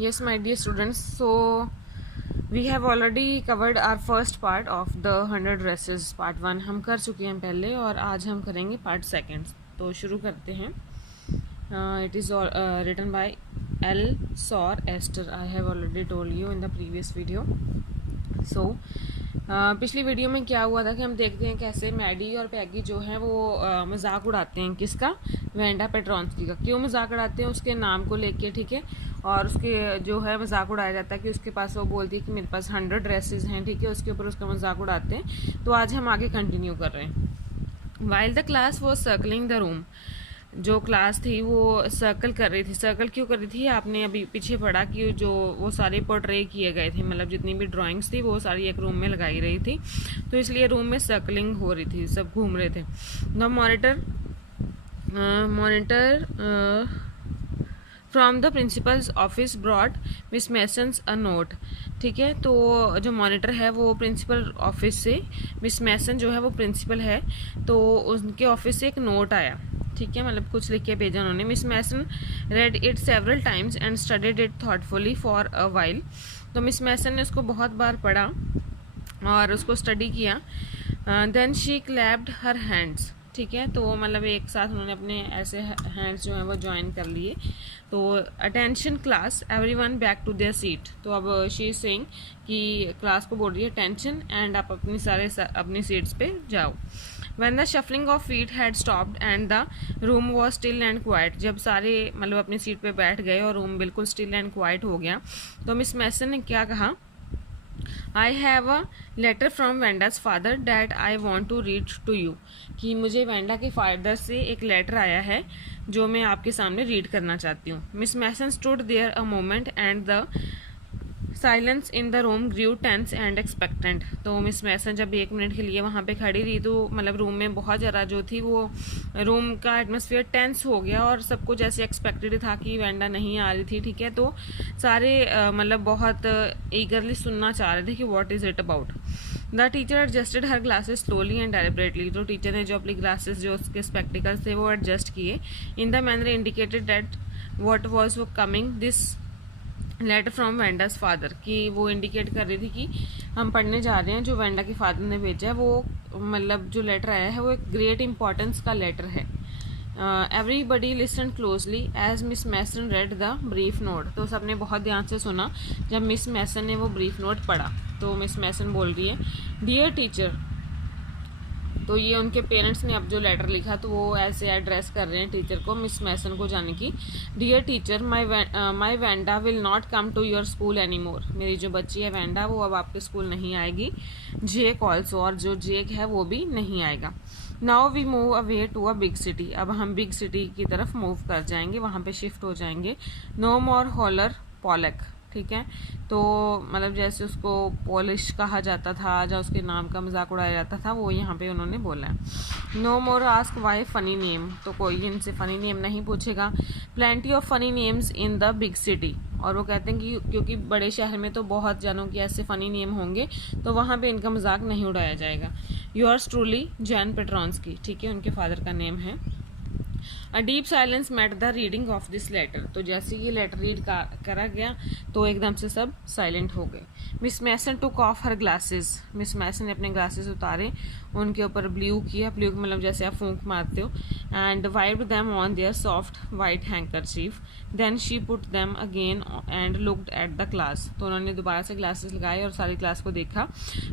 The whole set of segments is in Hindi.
Yes, my dear students. So we have already covered our first part of the 100 dresses. Part 1 हम कर चुके हैं पहले और आज हम करेंगे part 2. तो शुरू करते हैं. It is written by L. Sor Esther. I have already told you in the previous video. So पिछली वीडियो में क्या हुआ था कि हम देखते हैं कैसे मैडी और पैगी जो है वो मजाक उड़ाते हैं. किसका? वेंडा पेट्रोंस्की का. क्यों मजाक उड़ाते हैं? उसके नाम को लेके, ठीक है. और उसके जो है मजाक उड़ाया जाता है कि उसके पास, वो बोलती है कि मेरे पास 100 ड्रेसेस हैं, ठीक है. उसके ऊपर उसका मजाक उड़ाते हैं. तो आज हम आगे कंटिन्यू कर रहे हैं. While the class was circling the room, जो क्लास थी वो सर्कल कर रही थी. सर्कल क्यों कर रही थी? आपने अभी पीछे पढ़ा कि जो वो सारे पोर्ट्रे किए गए थे, मतलब जितनी भी ड्राइंग्स थी वो सारी एक रूम में लगाई रही थी, तो इसलिए रूम में सर्कलिंग हो रही थी, सब घूम रहे थे. The monitor from the principal's office brought Miss Mason's a note, ठीक है. तो जो मॉनिटर है वो प्रिंसिपल ऑफिस से, मिस मैसन जो है वो प्रिंसिपल है, तो उनके ऑफिस से एक नोट आया, ठीक है. मतलब कुछ लिख के भेजा उन्होंने. Miss Mason read it several times and studied it thoughtfully for a while. तो मिस मैसन ने उसको बहुत बार पढ़ा और उसको स्टडी किया. Then she clapped her hands, ठीक है. तो मतलब एक साथ उन्होंने अपने ऐसे हैंड्स जो हैं वो ज्वाइन कर लिए. तो attention class everyone back to their seat. तो अब शी इज सेइंग कि क्लास को बोल रही है अटेंशन एंड आप अपनी सीट्स पे जाओ. When the shuffling of feet had stopped and the room was still and quiet, जब सारे मतलब अपनी सीट पे बैठ गए और रूम बिल्कुल स्टिल एंड क्वाइट हो गया, तो मिस मैसन ने क्या कहा? I have a letter from वेंडा's father that I want to read to you, कि मुझे वेंडा के फादर से एक लेटर आया है जो मैं आपके सामने रीड करना चाहती हूँ. Miss Mason stood there a moment and the silence in the room grew tense and expectant. तो मिस मैसन जब 1 मिनट के लिए वहाँ पे खड़ी रही तो मतलब रूम में बहुत ज़रा जो थी वो रूम का एटमॉस्फेयर टेंस हो गया और सब कुछ ऐसे एक्सपेक्टेड था कि वेंडा नहीं आ रही थी, ठीक है. तो सारे मतलब बहुत ईगरली सुनना चाह रहे थे कि what is it about. The teacher adjusted her glasses slowly and deliberately. तो टीचर ने जो अपनी ग्लासेस, जो उसके स्पेक्टिकल्स थे, वो एडजस्ट किए in the manner indicated that what was वो coming this letter from Wanda's father, कि वो इंडिकेट कर रही थी कि हम पढ़ने जा रहे हैं जो वेंडा के फादर ने भेजा है, वो मतलब जो लेटर आया है वो एक ग्रेट इंपॉर्टेंस का लेटर है. Everybody listen closely as Miss Mason read the brief note. तो सबने बहुत ध्यान से सुना जब मिस मैसन ने वो ब्रीफ नोट पढ़ा. तो मिस मैसन बोल रही है डियर टीचर. तो ये उनके पेरेंट्स ने अब जो लेटर लिखा तो वो ऐसे एड्रेस कर रहे हैं टीचर को, मिस मैसन को, जाने की. Dear teacher, my Wanda will not come to your school any more. मेरी जो बच्ची है वेंडा वो अब आपके स्कूल नहीं आएगी. जेक ऑल्सो, और जो जेक है वो भी नहीं आएगा. Now we move away to a big city. अब हम बिग सिटी की तरफ मूव कर जाएंगे, वहाँ पे शिफ्ट हो जाएंगे. नो मोर हॉलर पॉलक, ठीक है. तो मतलब जैसे उसको पॉलिश कहा जाता था, जहाँ उसके नाम का मजाक उड़ाया जाता था, वो यहाँ पे उन्होंने बोला है. No more ask why funny name. तो कोई इनसे फनी नेम नहीं पूछेगा. Plenty of funny names in the big city. और वो कहते हैं कि क्योंकि बड़े शहर में तो बहुत जनों के ऐसे फ़नी नेम होंगे, तो वहाँ पे इनका मजाक नहीं उड़ाया जाएगा. योर्स ट्रूली जैन पेट्रोंस्की, ठीक है, उनके फादर का नेम है. A deep silence met the reading of this letter. तो जैसे ये लेटर रीड करा गया तो एकदम से सब साइलेंट हो गए. Miss Mason took off her glasses. Miss Mason ने अपने ग्लासेस उतारे, उनके ऊपर ब्लू किया. ब्लू मतलब जैसे आप फूंक मारते हो. And wiped them on their soft white handkerchief. Then she put them again and looked at the class. तो उन्होंने दोबारा से ग्लासेस लगाए और सारी क्लास को देखा.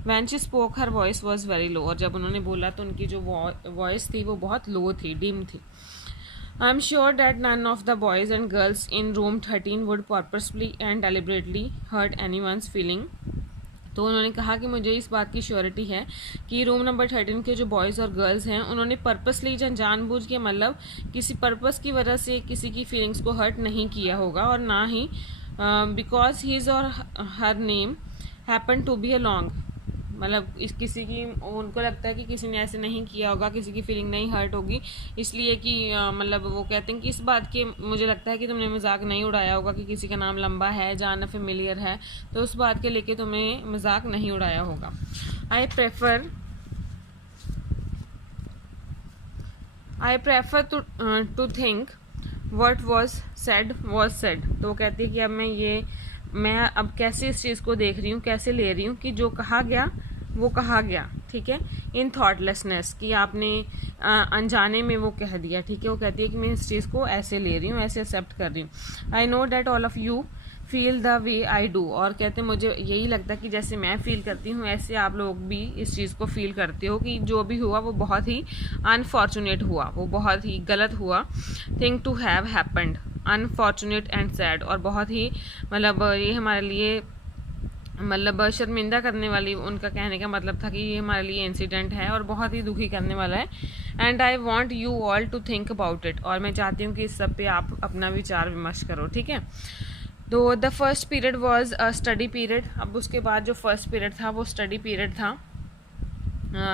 When she spoke her voice was very low. और जब उन्होंने बोला तो उनकी जो वॉइस थी वो बहुत लो थी, डिम थी. I am sure that none of the boys and girls in room 13 would purposefully and deliberately hurt anyone's feeling. तो उन्होंने कहा कि मुझे इस बात की श्योरिटी है कि रूम नंबर 13 के जो बॉयज़ और गर्ल्स हैं उन्होंने पर्पसली जानबूझ के, मतलब किसी पर्पस की वजह से किसी की फीलिंग्स को हर्ट नहीं किया होगा. और ना ही बिकॉज हीज और her name happen to be a long, मतलब इस किसी की, उनको लगता है कि किसी ने ऐसे नहीं किया होगा, किसी की फीलिंग नहीं हर्ट होगी, इसलिए कि मतलब वो कहते हैं कि इस बात के मुझे लगता है कि तुमने मजाक नहीं उड़ाया होगा कि किसी का नाम लंबा है, जान फेमिलियर है, तो उस बात के लेके तुम्हें मजाक नहीं उड़ाया होगा. I prefer to think what was said. तो वो कहती है कि अब मैं ये मैं अब कैसे इस चीज़ को देख रही हूँ, कैसे ले रही हूँ कि जो कहा गया वो कहा गया, ठीक है, इन थॉटलेसनेस, कि आपने अनजाने में वो कह दिया, ठीक है। वो कहती है कि मैं इस चीज़ को ऐसे ले रही हूँ, ऐसे एक्सेप्ट कर रही हूँ। I know that all of you feel the way I do, और कहते हैं मुझे यही लगता है कि जैसे मैं फील करती हूँ ऐसे आप लोग भी इस चीज़ को फील करते हो कि जो भी हुआ वो बहुत ही अनफॉर्चुनेट हुआ, वो बहुत ही गलत हुआ। Thing to have happened unfortunate and sad, और बहुत ही मतलब ये हमारे लिए मतलब शर्मिंदा करने वाली, उनका कहने का मतलब था कि ये हमारे लिए इंसिडेंट है और बहुत ही दुखी करने वाला है। And I want you all to think about it, और मैं चाहती हूँ कि इस सब पे आप अपना विचार विमर्श करो, ठीक है। तो the first period was a study period. अब उसके बाद जो फर्स्ट पीरियड था वो स्टडी पीरियड था।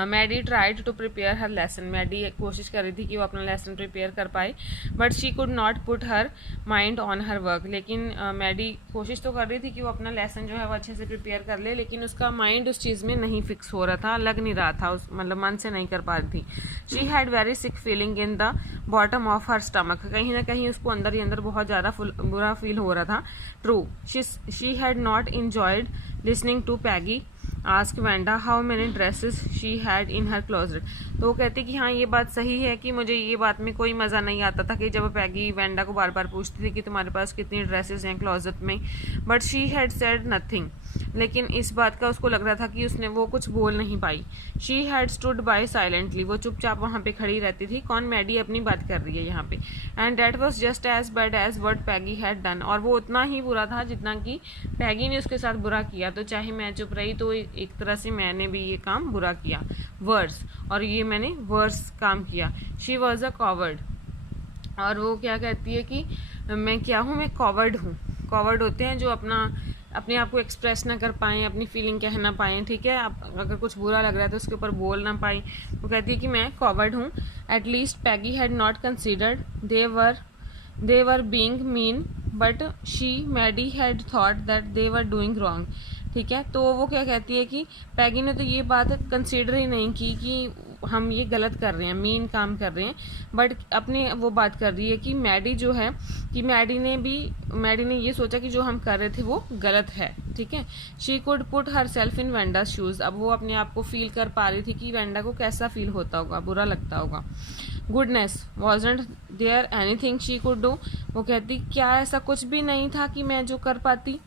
Maddie tried to prepare her lesson, Maddie कोशिश कर रही थी कि वो अपना लेसन प्रिपेयर कर पाए, but she could not put her mind on her work. लेकिन मैडी कोशिश तो कर रही थी कि वो अपना लेसन जो है वो अच्छे से प्रिपेयर कर ले, लेकिन उसका माइंड उस चीज़ में नहीं फिक्स हो रहा था, लग नहीं रहा था, उस मतलब मन से नहीं कर पा रही थी। She had very sick feeling in the bottom of her stomach, कहीं ना कहीं उसको अंदर ही अंदर बहुत ज़्यादा बुरा फील हो रहा था। True, she had not enjoyed listening to Peggy ask Wanda how many dresses she had in her closet. तो वो कहती कि हाँ ये बात सही है कि मुझे ये बात में कोई मज़ा नहीं आता था कि जब पैगी वेंडा को बार बार पूछती थी कि तुम्हारे पास कितनी ड्रेसेस हैं क्लोजेट में, but she had said nothing, लेकिन इस बात का उसको लग रहा था कि उसने वो कुछ बोल नहीं पाई। She had stood by silently, वो चुपचाप वहाँ पे खड़ी रहती थी। कौन, मैडी अपनी बात कर रही है यहाँ पे। And that was just as bad as what Peggy had done, और वो उतना ही बुरा था जितना कि पैगी ने उसके साथ बुरा किया। तो चाहे मैं चुप रही तो एक तरह से मैंने भी ये काम बुरा किया, वर्स, और ये मैंने वर्स काम किया। शी वॉज अ कॉवर्ड, और वो क्या कहती है कि मैं क्या हूँ, मैं कॉवर्ड हूँ। कॉवर्ड होते हैं जो अपने आप को एक्सप्रेस ना कर पाएँ, अपनी फीलिंग कह ना पाएँ, ठीक है। अगर कुछ बुरा लग रहा है तो उसके ऊपर बोल ना पाएँ। वो कहती है कि मैं कॉवर्ड हूँ। At least Peggy had not considered they were being mean, but she Maddie had thought that they were doing wrong, ठीक है। तो वो क्या कहती है कि पैगी ने तो ये बात कंसीडर ही नहीं की कि हम ये गलत कर रहे हैं, मीन काम कर रहे हैं, बट अपने वो बात कर रही है कि मैडी जो है, कि मैडी ने ये सोचा कि जो हम कर रहे थे वो गलत है, ठीक है। She could put her self in Wanda shoes, अब वो अपने आप को फील कर पा रही थी कि वेंडा को कैसा फील होता होगा, बुरा लगता होगा। Goodness wasn't there anything she could do, वो कहती क्या ऐसा कुछ भी नहीं था कि मैं जो कर पाती।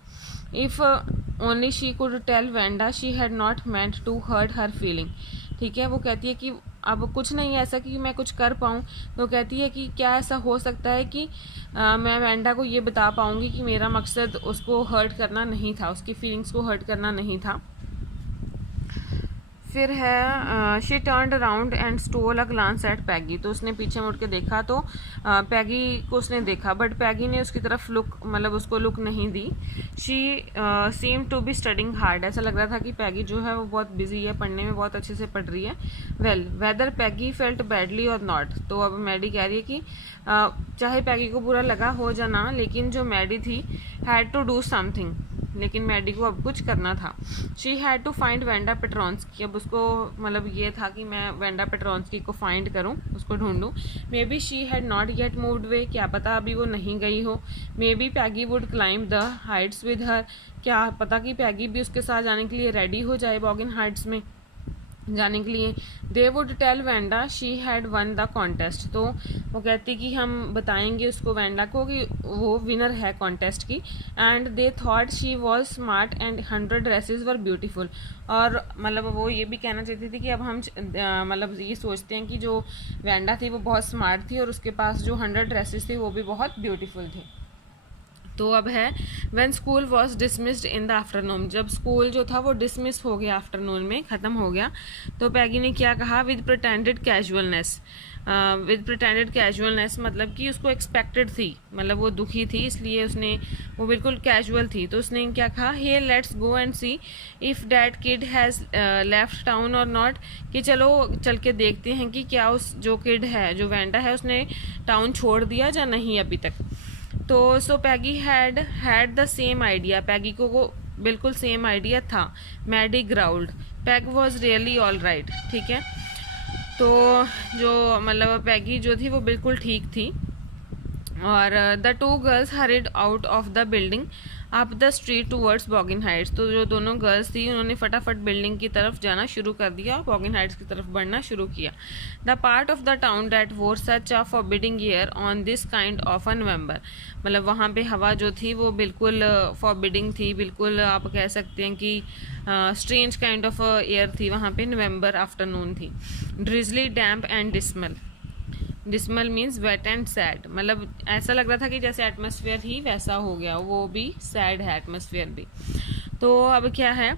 If only she could tell Wanda she had not meant to hurt her feeling, ठीक है। वो कहती है कि अब कुछ नहीं है ऐसा कि मैं कुछ कर पाऊँ। तो कहती है कि क्या ऐसा हो सकता है कि मैं वेंडा को ये बता पाऊँगी कि मेरा मकसद उसको हर्ट करना नहीं था, उसकी फीलिंग्स को हर्ट करना नहीं था। फिर है she turned around and stole a glance at Peggy, तो उसने पीछे मुड़ के देखा तो पैगी को उसने देखा, बट पैगी ने उसकी तरफ उसको लुक नहीं दी। She seem to be studying hard, ऐसा लग रहा था कि पैगी जो है वो बहुत बिजी है, पढ़ने में बहुत अच्छे से पढ़ रही है। वेल वेदर पैगी फेल्ट बैडली और नॉट, तो अब मैडी कह रही है कि चाहे पैगी को बुरा लगा हो या ना, लेकिन जो मैडी थी हैड टू डू समथिंग, लेकिन मैडी को अब कुछ करना था। She had to find Wanda Petronski, अब उसको ये था कि मैं वेंडा पेट्रॉन्स्की को फाइंड करूं, उसको ढूंढूं। May be she had not yet moved way, क्या पता अभी वो नहीं गई हो। May be Peggy would climb the heights with her, क्या पता कि पैगी भी उसके साथ जाने के लिए रेडी हो जाए बॉगिन हाइट्स में जाने के लिए। They would tell Wanda she had won the contest, तो वो कहती कि हम बताएंगे उसको वेंडा को कि वो विनर है कॉन्टेस्ट की। And they thought she was smart and 100 dresses were beautiful, और वो ये भी कहना चाहती थी कि अब हम ये सोचते हैं कि जो वेंडा थी वो बहुत स्मार्ट थी और उसके पास जो 100 ड्रेसेस थी वो भी बहुत ब्यूटीफुल थी। तो अब है when school was dismissed in the afternoon, जब स्कूल जो था वो डिसमिस हो गया, आफ्टरनून में ख़त्म हो गया, तो पैगी ने क्या कहा, with pretended casualness. With pretended casualness मतलब कि उसको एक्सपेक्टेड थी, वो दुखी थी इसलिए उसने वो बिल्कुल कैजुअल थी, तो उसने क्या कहा, hey let's go and see if that kid has left town और नॉट, कि चलो चल के देखते हैं कि क्या उस जो किड है, जो वेंडा है, उसने टाउन छोड़ दिया या नहीं अभी तक। तो so Peggy had the same idea, Peggy को वो बिल्कुल सेम आइडिया था। Maddie growled, Peg was really all right, ठीक है। तो जो पैगी जो थी वो बिल्कुल ठीक थी। और the two girls hurried out of the building up the street towards Boggins Heights. तो जो दोनों गर्ल्स थी उन्होंने फटाफट बिल्डिंग की तरफ जाना शुरू कर दिया, बॉगिन हाइट्स की तरफ बढ़ना शुरू किया। The part of the town that wore such a forbidding air on this kind of a November. मतलब वहाँ पे हवा जो थी वो बिल्कुल फॉरबिडिंग थी, बिल्कुल आप कह सकते हैं कि स्ट्रेंज काइंड ऑफ एयर थी वहाँ पे, नवंबर आफ्टरनून थी। Drizzly damp and dismal. Dismal means wet and sad, मतलब ऐसा लग रहा था कि जैसे एटमॉस्फेयर ही वैसा हो गया, वो भी सैड है एटमॉस्फेयर भी। तो अब क्या है,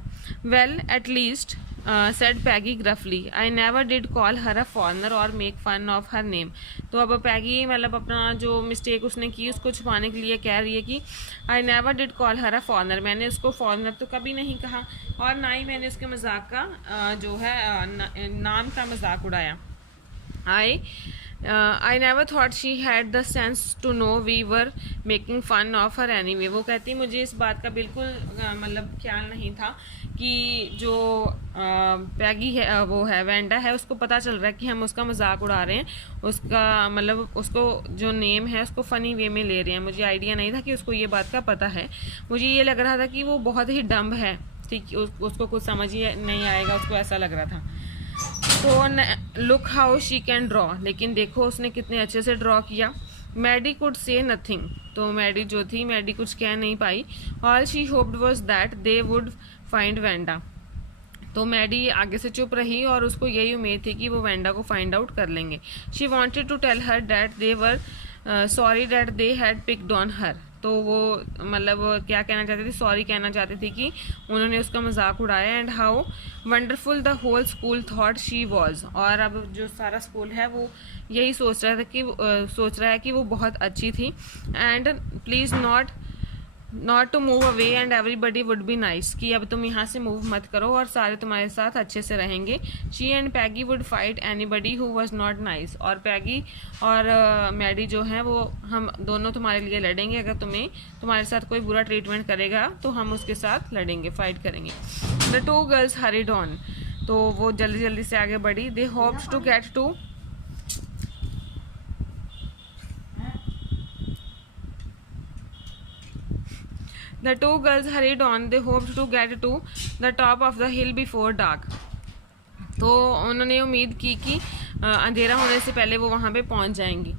well at least said Peggy gruffly I never did call her a foreigner or make fun of her name. तो अब पैगी मतलब अपना जो मिस्टेक उसने की उसको छुपाने के लिए कह रही है कि आई never did call her a foreigner, मैंने उसको फॉरनर तो कभी नहीं कहा और ना ही मैंने उसके मजाक का जो है नाम का मजाक उड़ाया। I never thought she had the sense to know we were making fun of her anyway। वो कहती मुझे इस बात का बिल्कुल मतलब ख्याल नहीं था कि जो पैगी है वो है वेंडा है उसको पता चल रहा है कि हम उसका मजाक उड़ा रहे हैं, उसका मतलब उसको जो नेम है उसको फ़नी वे में ले रहे हैं। मुझे आइडिया नहीं था कि उसको ये बात का पता है, मुझे ये लग रहा था कि वो बहुत ही डम्ब है, ठीक, उसको कुछ समझ ही नहीं आएगा, उसको ऐसा लग रहा था। तो look how she can draw, लेकिन देखो उसने कितने अच्छे से ड्रॉ किया। मैडी कुड से नथिंग, तो मैडी जो थी मैडी कुछ कह नहीं पाई। All she hoped was that they would find Wanda, तो मैडी आगे से चुप रही और उसको यही उम्मीद थी कि वो वेंडा को फाइंड आउट कर लेंगे। She wanted to tell her that they were sorry that they had picked on her, तो वो मतलब क्या कहना चाहती थी, सॉरी कहना चाहती थी कि उन्होंने उसका मजाक उड़ाया। And how wonderful the whole school thought she was, और अब जो सारा स्कूल है वो यही सोच रहा था कि सोच रहा है कि वो बहुत अच्छी थी। And please not to move away and everybody would be nice, कि अब तुम यहाँ से मूव मत करो और सारे तुम्हारे साथ अच्छे से रहेंगे। She and Peggy would fight anybody who was not nice, और पैगी और मैडी जो है वो हम दोनों तुम्हारे लिए लड़ेंगे, अगर तुम्हारे साथ कोई बुरा ट्रीटमेंट करेगा तो हम उसके साथ लड़ेंगे, फाइट करेंगे। The two girls hurried on, तो वो जल्दी जल्दी से आगे बढ़ी। They hoped to get to The two girls hurried on. They hoped to get to the top of the hill before dark. तो उन्होंने उम्मीद की कि अंधेरा होने से पहले वो वहाँ पे पहुँच जाएंगी।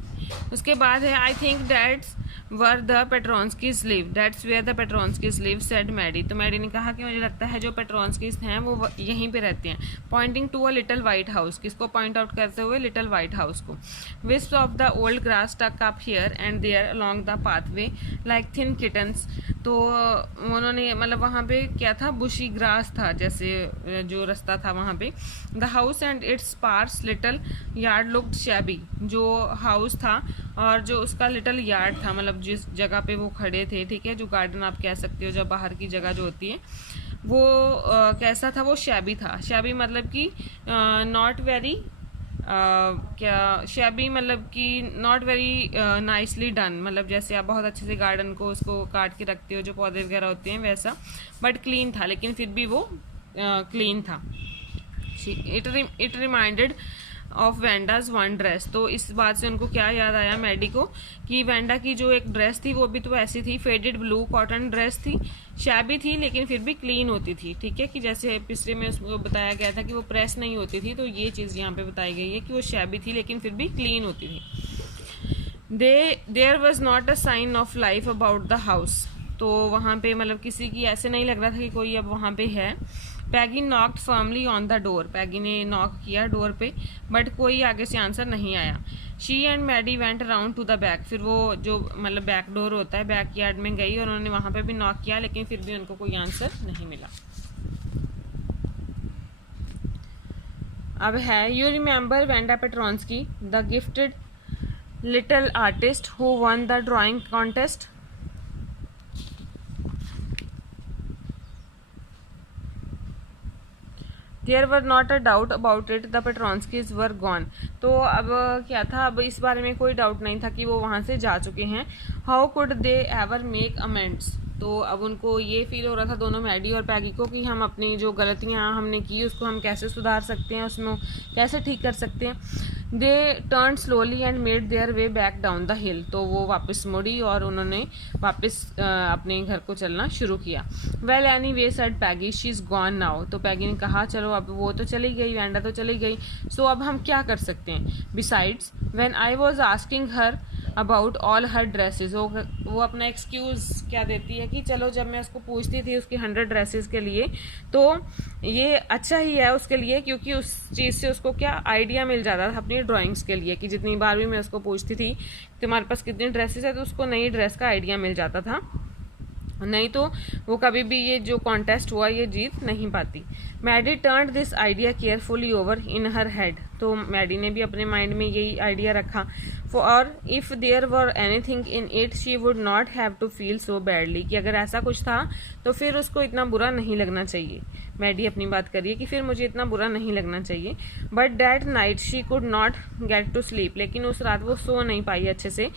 उसके बाद है I think that's where the Petronskis live, that's where the Petronskis live said Maddie. तो मैडी ने कहा कि मुझे लगता है जो पेट्रोन्स्कीज हैं वो यहीं पे रहते हैं। Pointing to a little white house, किसको पॉइंट आउट करते हुए, लिटिल वाइट हाउस को। Wisp of the old grass tuck up here and there along the pathway like thin kittens. तो उन्होंने मतलब वहाँ पे क्या था, बुशी ग्रास था, जैसे जो रास्ता था वहाँ पे। The house and its sparse little yard looked shabby, जो हाउस था और जो उसका लिटिल यार्ड था, मतलब जिस जगह पे वो खड़े थे, ठीक है, जो गार्डन आप कह सकते हो, जब बाहर की जगह जो होती है वो कैसा था, वो शैबी था। शैबी मतलब कि नॉट वेरी क्या, शैबी मतलब कि नॉट वेरी नाइसली डन, मतलब जैसे आप बहुत अच्छे से गार्डन को उसको काट के रखते हो, जो पौधे वगैरह होते हैं वैसा, बट क्लीन था, लेकिन फिर भी वो क्लीन था। It reminded of Wanda's one dress, तो इस बात से उनको क्या याद आया मैडी को कि वेंडा की जो एक ड्रेस थी वो भी तो ऐसी थी, फेडेड ब्लू कॉटन ड्रेस थी, शैबी थी लेकिन फिर भी क्लीन होती थी, ठीक है, कि जैसे पिछले में उसको बताया गया था कि वो प्रेस नहीं होती थी, तो ये चीज़ यहाँ पे बताई गई है कि वो शैबी थी लेकिन फिर भी क्लीन होती थी। There was not a sign of life about the house, तो वहाँ पे मतलब किसी की ऐसे नहीं लग रहा था कि कोई अब वहाँ पे है। Peggy knocked firmly on the door, Peggy ने नॉक किया डोर पे, बट कोई आगे से आंसर नहीं आया। She and Maddie went around to the back, फिर वो जो मतलब बैक डोर होता है, बैक यार्ड में गई और उन्होंने वहाँ पे भी नॉक किया, लेकिन फिर भी उनको कोई आंसर नहीं मिला। अब है you remember Wanda Petronski the gifted little artist who won the drawing contest. There were not a doubt about it the Petronskis were gone, तो अब क्या था, अब इस बारे में कोई डाउट नहीं था कि वो वहाँ से जा चुके हैं। How could they ever make amends, तो अब उनको ये फील हो रहा था दोनों मैडी और पैगी को कि हम अपनी जो गलतियाँ हमने की उसको हम कैसे सुधार सकते हैं, उसमें कैसे ठीक कर सकते हैं। They turn slowly and made their way back down the हिल। तो वो वापस मुड़ी और उन्होंने वापस अपने घर को चलना शुरू किया। Well any way said Peggy, she is gone now. तो पैगी ने कहा चलो अब वो तो चली गई, वेंडा तो चली गई, सो अब हम क्या कर सकते हैं। Besides when I was asking her about all her dresses, वो अपना एक्सक्यूज़ क्या देती है कि चलो जब मैं उसको पूछती थी उसकी 100 ड्रेसेस के लिए, तो ये अच्छा ही है उसके लिए, क्योंकि उस चीज़ से उसको क्या आइडिया मिल जाता था अपनी ड्राइंग्स के लिए, कि जितनी बार भी मैं उसको पूछती थी तुम्हारे पास कितनी ड्रेसेस है, तो उसको नई ड्रेस का आइडिया मिल जाता था, नहीं तो वो कभी भी ये जो कॉन्टेस्ट हुआ ये जीत नहीं पाती। Maddie turned this idea carefully over in her head. तो मैडी ने भी अपने माइंड में यही आइडिया रखा। For if there were anything in it she would not have to feel so badly, कि अगर ऐसा कुछ था तो फिर उसको इतना बुरा नहीं लगना चाहिए। मैडी अपनी बात करिए कि फिर मुझे इतना बुरा नहीं लगना चाहिए। But that night she could not get to sleep, लेकिन उस रात वो सो नहीं पाई अच्छे से।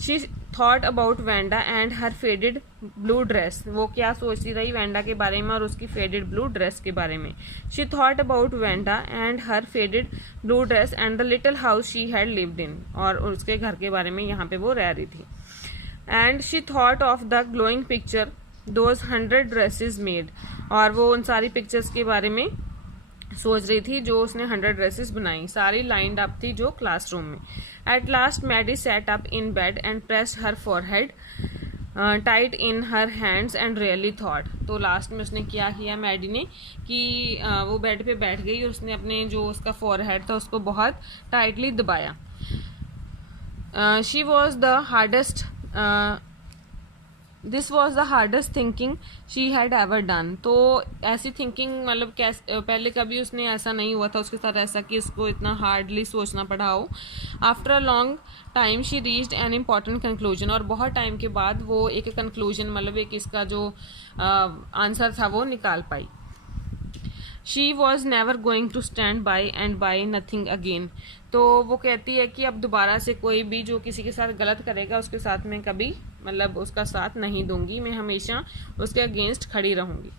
She thought about Wanda and her faded blue dress. वो क्या सोचती रही वेंडा के बारे में और उसकी फेडेड ब्लू ड्रेस के बारे में। She thought about Wanda and her faded blue dress and the little house she had lived in, और उसके घर के बारे में यहाँ पे वो रह रही थी। And she thought of the glowing picture those 100 dresses made, और वो उन सारी पिक्चर्स के बारे में सोच रही थी जो उसने 100 ड्रेसेस बनाई, सारी लाइंड अप थी जो क्लासरूम में। At last Maddie sat up in bed and pressed her forehead tight in her hands and really thought. तो लास्ट में उसने क्या किया मैडी ने कि वो बेड पे बैठ गई और उसने अपने जो उसका फॉरहेड था उसको बहुत टाइटली दबाया। She was the hardest this was the hardest thinking she had ever done. तो ऐसी थिंकिंग मतलब कैसे पहले कभी उसने ऐसा नहीं हुआ था उसके साथ ऐसा कि उसको इतना हार्डली सोचना पड़ा हो। After a long time she reached an important conclusion, और बहुत टाइम के बाद वो एक कंक्लूजन मतलब एक इसका जो आंसर था वो निकाल पाई। She was never going to stand by and by nothing again. तो वो कहती है कि अब दोबारा से कोई भी जो किसी के साथ गलत करेगा उसके साथ मैं कभी मतलब उसका साथ नहीं दूंगी, मैं हमेशा उसके अगेंस्ट खड़ी रहूंगी।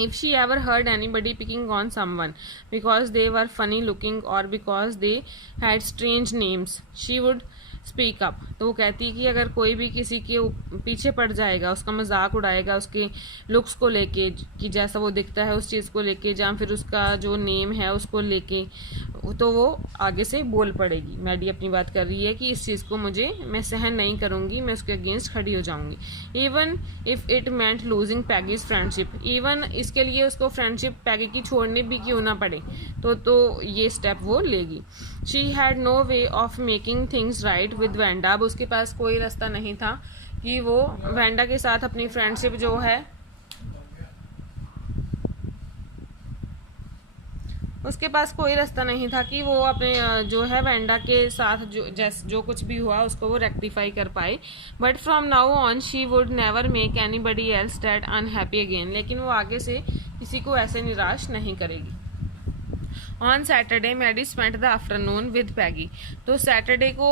If she ever heard anybody picking on someone because they were funny looking or because they had strange names, she would speak up. तो वो कहती है कि अगर कोई भी किसी के पीछे पड़ जाएगा, उसका मजाक उड़ाएगा उसके लुक्स को लेके कि जैसा वो दिखता है उस चीज़ को लेके, या फिर उसका जो नेम है उसको लेके, तो वो आगे से बोल पड़ेगी। मैडी अपनी बात कर रही है कि इस चीज़ को मैं सहन नहीं करूँगी, मैं उसके अगेंस्ट खड़ी हो जाऊँगी। Even if it meant losing Peggy's friendship, even इसके लिए उसको फ्रेंडशिप पैगी की छोड़नी भी क्यों ना पड़े तो ये स्टेप वो लेगी। She had no way of making things right with Wanda. अब उसके पास कोई रास्ता नहीं था कि वो वेंडा के साथ अपनी फ्रेंडशिप जो है उसके पास कोई रास्ता नहीं था कि वो अपने जो है वेंडा के साथ जो कुछ भी हुआ उसको वो रेक्टिफाई कर पाए। But from now on she would never make anybody else that unhappy again, लेकिन वो आगे से किसी को ऐसे निराश नहीं करेगी। On Saturday Maddie spent the afternoon with Peggy. तो सैटरडे को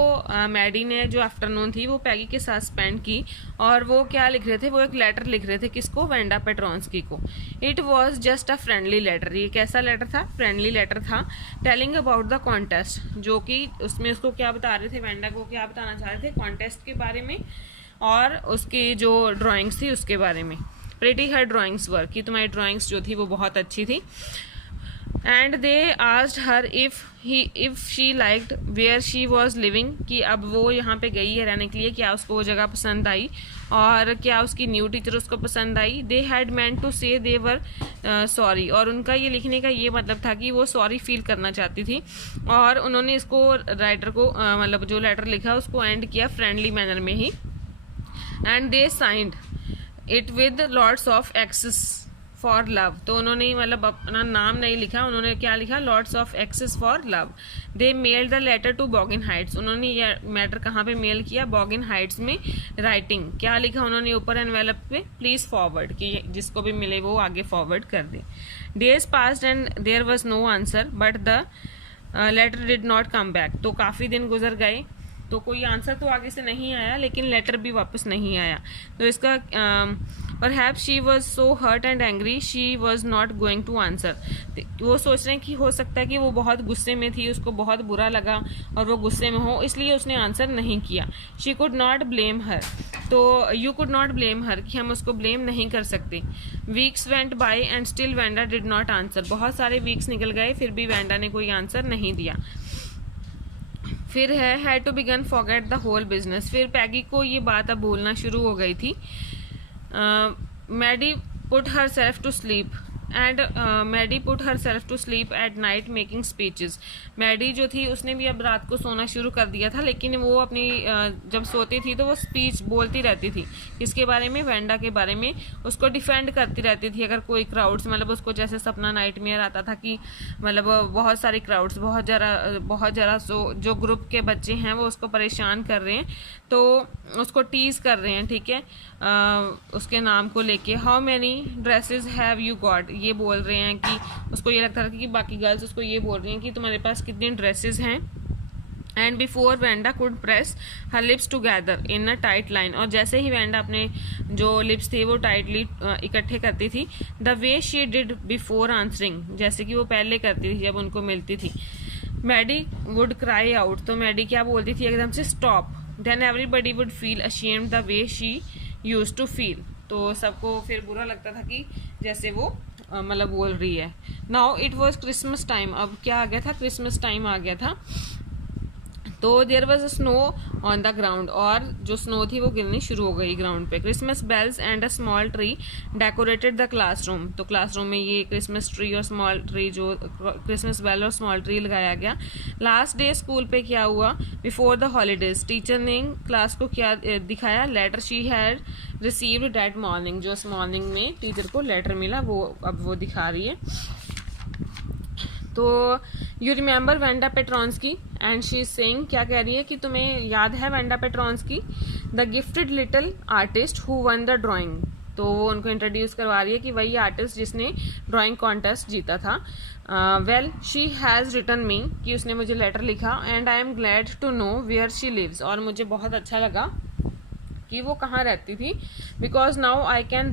मैडी ने जो आफ्टरनून थी वो पैगी के साथ स्पेंड की, और वो क्या लिख रहे थे, वो एक लेटर लिख रहे थे किसको, वेंडा पेट्रोंस्की को। It was just a friendly letter. ये कैसा लेटर था, फ्रेंडली लेटर था। टेलिंग अबाउट द कॉन्टेस्ट, जो कि उसमें उसको क्या बता रहे थे, वेंडा को क्या बताना चाह रहे थे, कॉन्टेस्ट के बारे में और उसकी जो ड्राइंग्स थी उसके बारे में। प्रिटी हर ड्राइंग्स वर, कि तुम्हारी ड्राइंग्स जो थी वो बहुत अच्छी थी। And they asked her if she liked where she was living, कि अब वो यहाँ पे गई है रहने के लिए, क्या उसको वो जगह पसंद आई और क्या उसकी न्यू टीचर उसको पसंद आई। दे हैड मेंट टू से दे वर सॉरी, और उनका ये लिखने का ये मतलब था कि वो सॉरी फील करना चाहती थी, और उन्होंने इसको राइटर को मतलब जो लेटर लिखा उसको एंड किया फ्रेंडली मैनर में ही। And they signed it with lots of x's for love. तो उन्होंने मतलब अपना नाम नहीं लिखा, उन्होंने क्या लिखा, lots of x's for love. They mailed the letter to Boggins Heights. उन्होंने ये मैटर कहाँ पे मेल किया, बॉगिन हाइट्स में। राइटिंग क्या लिखा उन्होंने ऊपर एनवेलप पे, प्लीज फॉरवर्ड, कि जिसको भी मिले वो आगे फॉरवर्ड कर दे। Days passed and there was no answer but the letter did not come back. तो काफ़ी दिन गुजर गए तो कोई आंसर तो आगे से नहीं आया, लेकिन लेटर भी वापस नहीं आया। तो इसका Perhaps she was so hurt and angry she was not going to answer. वो सोच रहे हैं कि हो सकता है कि वो बहुत गुस्से में थी, उसको बहुत बुरा लगा और वो गुस्से में हो, इसलिए उसने आंसर नहीं किया. She could not blame her. तो you could not blame her कि हम उसको blame नहीं कर सकते. Weeks went by and still Wanda did not answer. बहुत सारे weeks निकल गए, फिर भी वैंडा ने कोई आंसर नहीं दिया. फिर है had to begin forget the whole business. फिर पैगी को ये बात अब भूलना शुरू हो गई थी. Maddie put herself to sleep and Maddie put herself to sleep at night making speeches. Maddie जो थी उसने भी अब रात को सोना शुरू कर दिया था, लेकिन वो अपनी जब सोती थी तो वो स्पीच बोलती रहती थी. किसके बारे में? वैंडा के बारे में. उसको डिफेंड करती रहती थी अगर कोई क्राउड्स, मतलब उसको जैसे सपना नाइटमेयर आता था कि मतलब बहुत सारे क्राउड्स, बहुत ज़रा जो ग्रुप के बच्चे हैं वो उसको परेशान कर रहे हैं, तो उसको टीज कर रहे हैं, ठीक है, उसके नाम को लेके. How many dresses have you got, ये बोल रहे हैं कि उसको ये लगता था कि बाकी गर्ल्स उसको ये बोल रही हैं कि तुम्हारे पास कितनी ड्रेसेस हैं. And before Wanda could press her lips together in a tight line. और जैसे ही वैंडा अपने जो लिप्स थे वो टाइटली इकट्ठे करती थी, the way she did before answering, जैसे कि वो पहले करती थी जब उनको मिलती थी. मैडी वुड क्राई आउट, तो मैडी क्या बोलती थी एकदम से? Stop. Then everybody would feel ashamed the way she use to feel. तो सबको फिर बुरा लगता था कि जैसे वो मतलब बोल रही है. Now it was Christmas time. अब क्या आ गया था? क्रिसमस टाइम आ गया था. तो there was a snow on the ground, और जो स्नो थी वो गिरनी शुरू हो गई ग्राउंड पे. Christmas bells and a small tree decorated the classroom. तो क्लासरूम में ये क्रिसमस ट्री और स्मॉल ट्री, जो क्रिसमस बेल और स्मॉल ट्री लगाया गया. लास्ट डे स्कूल पे क्या हुआ? बिफोर द हॉलीडेज टीचर ने क्लास को क्या दिखाया? Letter she had received that morning. जो उस मॉर्निंग में टीचर को लेटर मिला वो अब वो दिखा रही है. तो you remember Wanda Petronski and she is saying, क्या कह रही है कि तुम्हें याद है Wanda Petronski, the gifted little artist who won the drawing. तो वो उनको इंट्रोड्यूस करवा रही है कि वही आर्टिस्ट जिसने ड्राइंग कॉन्टेस्ट जीता था. Well she has written me, कि उसने मुझे लेटर लिखा. And I am glad to know where she lives, और मुझे बहुत अच्छा लगा कि वो कहाँ रहती थी. Because now I can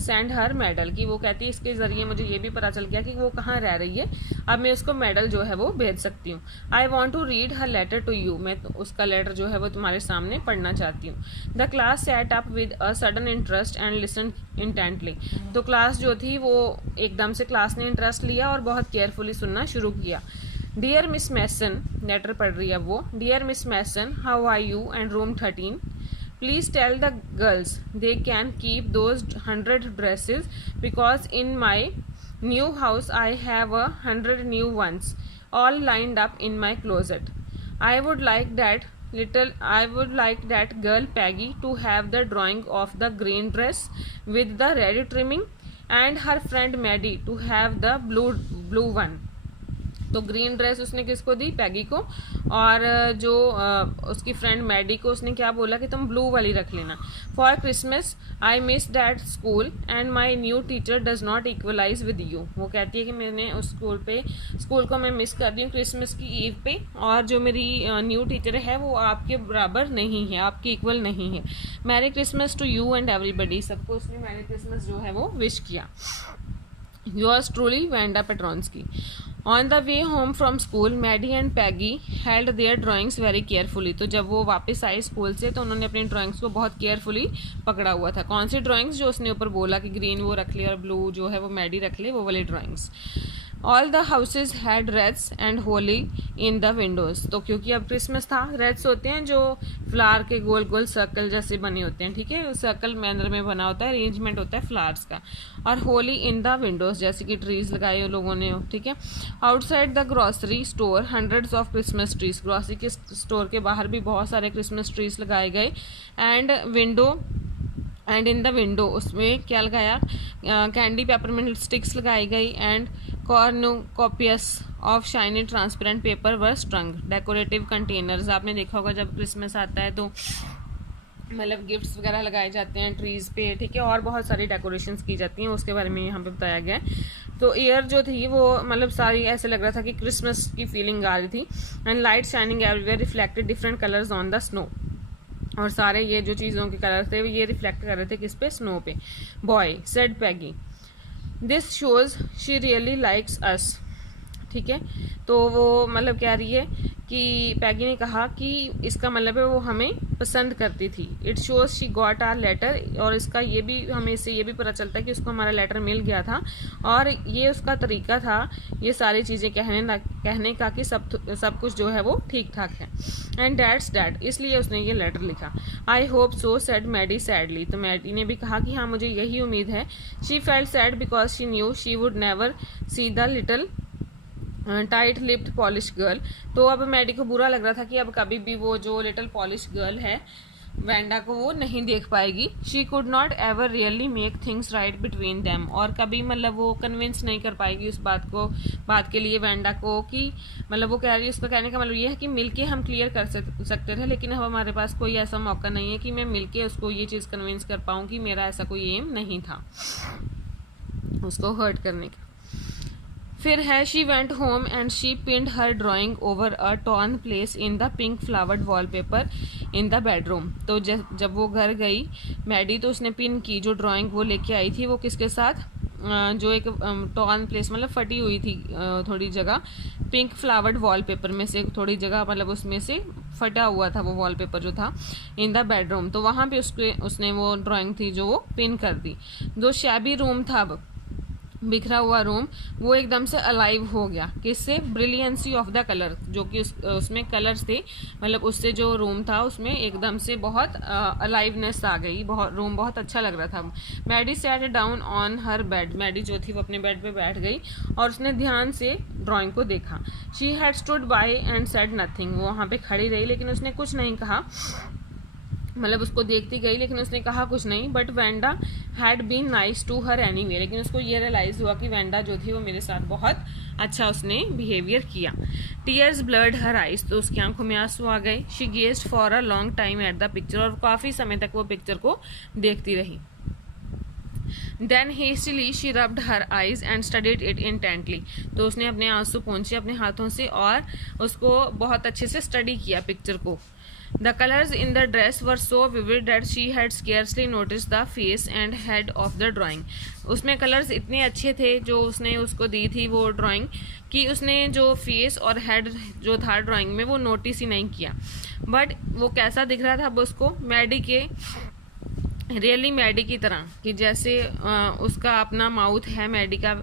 send her medal, कि वो कहती है इसके ज़रिए मुझे ये भी पता चल गया कि वो कहाँ रह रही है, अब मैं उसको मेडल जो है वो भेज सकती हूँ. I want to read her letter to you, मैं उसका लेटर जो है वो तुम्हारे सामने पढ़ना चाहती हूँ. The class set up with a sudden interest and listen intently. तो क्लास जो थी वो एकदम से क्लास ने इंटरेस्ट लिया और बहुत केयरफुली सुनना शुरू किया. डियर मिस मैसन, लेटर पढ़ रही है वो. Dear Miss Mason, how are you and room 13. Please tell the girls they can keep those 100 dresses because in my new house I have 100 new ones all lined up in my closet. I would like that girl Peggy to have the drawing of the green dress with the red trimming and her friend Maddie to have the blue one. तो ग्रीन ड्रेस उसने किसको दी? पैगी को. और जो उसकी फ्रेंड मैडी को उसने क्या बोला कि तुम ब्लू वाली रख लेना. For Christmas I miss that school and my new teacher does not equalize with you. वो कहती है कि मैंने उस स्कूल को मैं मिस कर रही हूँ क्रिसमस की ईव पे, और जो मेरी न्यू टीचर है वो आपके बराबर नहीं है, आपकी इक्वल नहीं है. Merry Christmas to you and everybody, सबको उसने मैरी क्रिसमस जो है वो विश किया. Yours truly Wanda Petronski. On the way home from school Maddie and Peggy held their drawings very carefully. तो जब वो वापस आई स्कूल से तो उन्होंने अपनी ड्राइंग्स को बहुत केयरफुली पकड़ा हुआ था. कौन सी ड्राइंग्स? जो उसने ऊपर बोला कि ग्रीन वो रख ले और ब्लू जो है वो मैडी रख ले, वो वाली drawings. All the houses had reds and holly in the windows. तो क्योंकि अब क्रिसमस था, रेड्स होते हैं जो फ्लावर के गोल गोल सर्कल जैसे बने होते हैं, ठीक है, सर्कल मैनर में बना होता है, अरेंजमेंट होता है फ्लावर्स का. और होली इन द विंडोज़, जैसे कि ट्रीज लगाए हो लोगों ने, ठीक है. Outside the grocery store hundreds of Christmas trees. Grocery के स्टोर के बाहर भी बहुत सारे क्रिसमस ट्रीज लगाए गए. एंड इन द विंडो उसमें क्या लगाया? कैंडी पेपरमिंट स्टिक्स लगाई गई. And cornucopias of shiny transparent paper were strung. Decorative containers, आपने देखा होगा जब क्रिसमस आता है तो मतलब गिफ्ट्स वगैरह लगाए जाते हैं ट्रीज पे, ठीक है, और बहुत सारी डेकोरेशंस की जाती हैं, उसके बारे में यहाँ पे बताया गया है. तो एयर जो थी वो मतलब सारी ऐसे लग रहा था कि क्रिसमस की फीलिंग आ रही थी. And light shining everywhere reflected different colours on the snow. और सारे ये जो चीज़ों के कलर थे ये रिफ्लेक्ट कर रहे थे किस पे, स्नो पे। Boy said Peggy, this shows she really likes us. ठीक है, तो वो मतलब कह रही है कि पैगी ने कहा कि इसका मतलब है वो हमें पसंद करती थी। It shows she got our letter, और इसका ये भी हमें इससे ये भी पता चलता है कि उसको हमारा लेटर मिल गया था, और ये उसका तरीका था ये सारी चीज़ें कहने का कि सब कुछ जो है वो ठीक ठाक है। एंड डैट्स डैट, इसलिए उसने ये लेटर लिखा। I hope so said Maddie sadly, तो मैडी ने भी कहा कि हाँ मुझे यही उम्मीद है। She felt sad because she knew she would never see the little tight lipped Polish girl. तो अब मैडी को बुरा लग रहा था कि अब कभी भी वो जो लिटिल पॉलिश गर्ल है वेंडा को वो नहीं देख पाएगी। She could not ever really make things right between them, और कभी मतलब वो कन्विंस नहीं कर पाएगी उस बात के लिए वेंडा को कि मतलब वो कह रही है, उसका कहने का मतलब ये है कि मिलके हम क्लियर कर सकते थे, लेकिन अब हमारे पास कोई ऐसा मौका नहीं है कि मैं मिलके उसको ये चीज़ कन्विंस कर पाऊँ कि मेरा ऐसा कोई एम नहीं था उसको हर्ट करने का। फिर है she went home and she pinned her drawing over a torn place in the pink flowered wallpaper in the bedroom. तो जब वो घर गई मैडी तो उसने पिन की जो ड्राइंग वो लेके आई थी वो किसके साथ, जो एक टॉर्न प्लेस मतलब फटी हुई थी थोड़ी जगह पिंक फ्लावर्ड वॉलपेपर में से थोड़ी जगह मतलब उसमें से फटा हुआ था वो वॉलपेपर जो था इन द बेडरूम, तो वहाँ पे उसने वो ड्राइंग थी जो वो पिन कर दी। जो शैबी रूम था अब बिखरा हुआ रूम वो एकदम से अलाइव हो गया, किससे, ब्रिलियंसी ऑफ द कलर, जो कि उसमें कलर्स थे, मतलब उससे जो रूम था उसमें एकदम से बहुत अलाइवनेस आ गई, रूम बहुत अच्छा लग रहा था। Maddie sat down on her bed, Maddie जो थी वो अपने बेड पे बैठ गई और उसने ध्यान से ड्राइंग को देखा। She had stood bye and said nothing, वो वहाँ पे खड़ी रही लेकिन उसने कुछ नहीं कहा, मतलब उसको देखती गई लेकिन उसने कहा कुछ नहीं। But Wanda had been nice to her anyway, लेकिन उसको ये रियलाइज़ हुआ कि वेंडा जो थी वो मेरे साथ बहुत अच्छा उसने बिहेवियर किया। टीयर्स ब्लर्ड हर आइज, तो उसकी आंखों में आंसू आ गए। She gazed for a long time at the picture, और काफ़ी समय तक वो पिक्चर को देखती रही। Then hastily she rubbed her eyes and studied it intently, तो उसने अपने आंसू पोंछे अपने हाथों से और उसको बहुत अच्छे से स्टडी किया पिक्चर को। The colors in the dress were so vivid that she had scarcely noticed the face and head of the drawing. उसमें कलर्स इतने अच्छे थे जो उसने उसको दी थी वो ड्राइंग कि उसने जो फेस और हेड जो था ड्राइंग में वो नोटिस ही नहीं किया। बट वो कैसा दिख रहा था अब उसको, मैडी के रियली मैडी की तरह, कि जैसे उसका अपना माउथ है मैडी का।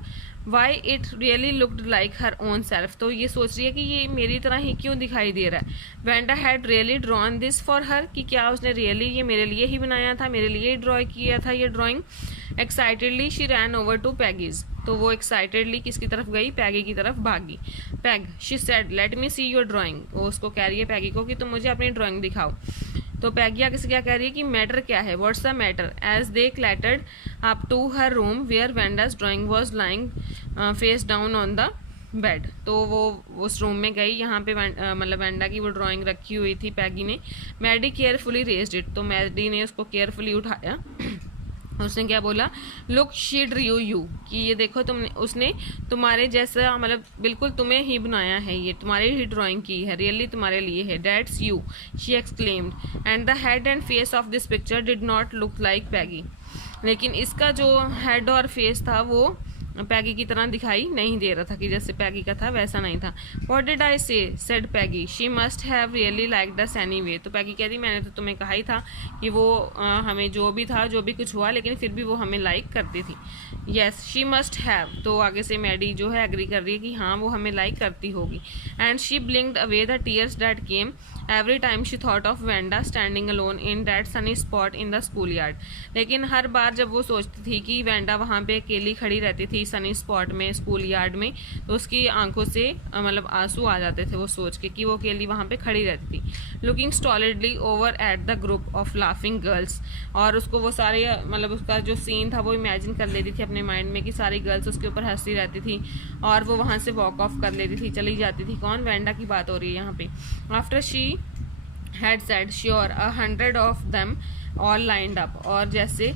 Why it really looked like her own self, तो ये सोच रही है कि ये मेरी तरह ही क्यों दिखाई दे रहा है। Wanda had really drawn this for her, कि क्या उसने रियली ये मेरे लिए ही बनाया था, मेरे लिए ही ड्रॉ किया था ये drawing. Excitedly she ran over to Peggy's, तो वो एक्साइटेडली किसकी तरफ गई, पैगी की तरफ भागी। Peg, she said let me see your drawing, वो उसको कह रही है पैगी को कि तुम मुझे अपनी ड्राइंग दिखाओ। तो पैगी आगे से क्या कह रही है कि मैटर क्या है, what's the matter, as they clattered up to her room where Wanda's drawing was lying face down on the bed. तो वो उस रूम में गई, यहाँ पे मतलब वेंडा की वो ड्राइंग रखी हुई थी पैगी ने। मैडी केयरफुली रेज्ड इट, तो मैडी ने उसको केयरफुली उठाया। उसने क्या बोला, लुक शी ड्रू यू, कि ये देखो तुमने, उसने तुम्हारे जैसा मतलब बिल्कुल तुम्हें ही बनाया है, ये तुम्हारी ही ड्राइंग की है, रियली तुम्हारे लिए है। That's you, she exclaimed, and the head and face of this picture did not look like Peggy, लेकिन इसका जो हेड और फेस था वो पैगी की तरह दिखाई नहीं दे रहा था, कि जैसे पैगी का था वैसा नहीं था। व्हाट डिड आई से, said Peggy, she must have really liked us anyway, तो पैगी कहती मैंने तो तुम्हें कहा ही था कि वो हमें जो भी था जो भी कुछ हुआ लेकिन फिर भी वो हमें लाइक करती थी। येस शी मस्ट हैव, तो आगे से मैडी जो है एग्री कर रही है कि हाँ वो हमें लाइक करती होगी। And she ब्लिंक्ड away the tears that came every time she thought of Wanda standing alone in that Sunny spot in the school yard, लेकिन हर बार जब वो सोचती थी कि वेंडा वहाँ पे अकेली खड़ी रहती थी सनी स्पॉट में, स्कूल यार्ड में, तो उसकी आंखों से मतलब आंसू आ जाते थे वो सोच के कि वो अकेली वहाँ पे खड़ी रहती थी। Looking stolidly over at the group of laughing girls, और उसको वो सारे मतलब उसका जो सीन था वो इमेजिन कर लेती थी अपने माइंड में कि सारी गर्ल्स उसके ऊपर हंसती रहती थी और वो वहाँ से वॉक ऑफ कर लेती थी, चली जाती थी। कौन, वेंडा की बात हो रही है यहाँ पे। After she had said sure 100 of them all lined up, और जैसे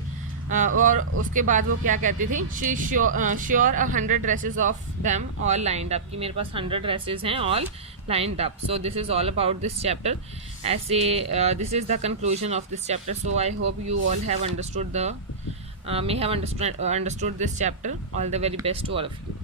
और उसके बाद वो क्या कहती थी, she sure 100 dresses of them all lined up, कि मेरे पास 100 ड्रेसेस हैं all lined up. So this is all about this chapter. ऐसे this is the conclusion of this chapter. So I hope you all have understood this chapter. All the very best to all of you.